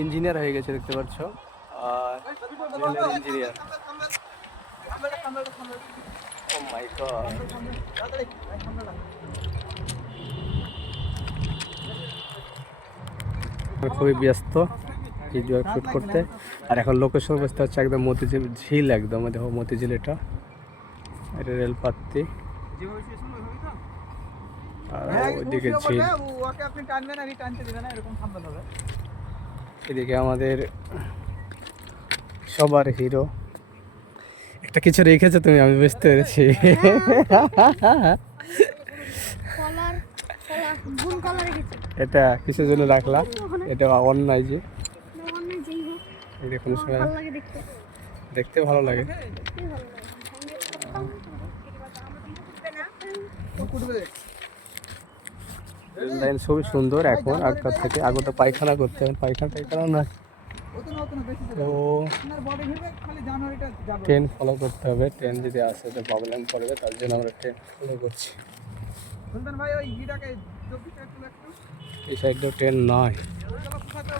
Engineer হয়ে গেছে দেখতে পাচ্ছ, আর রেলের ইঞ্জিনিয়ার। ও মাই গড, খুবই ব্যস্ত ভিডিও শুট করতে। আর এখন লোকেশন বসতে হচ্ছে একদম মতিঝিল ঝিল, একদম দেখো মতিঝিল, এটা এটা রেল প্রার্থী, আর ওইদিকে ঝিল। এদিকে আমাদের সবার হিরো, একটা কিছু রেখেছো তুমি, আমি বুঝতে পেরেছি। এটা কিসের জন্য রাখলাম, এটা অন্যায় যে দেখুন, দেখতে ভালো লাগে। লাইন খুবই সুন্দর এখন, আগের থেকে। আগে তো পায়খানা করতে হবে, পায়খানা না, তো ট্রেন ফলো করতে হবে। ট্রেন যদি আসে তো প্রবলেম পড়বে, তার জন্য আমরা ট্রেন ফলো করছি। এই সাইডেও ট্রেন নয়।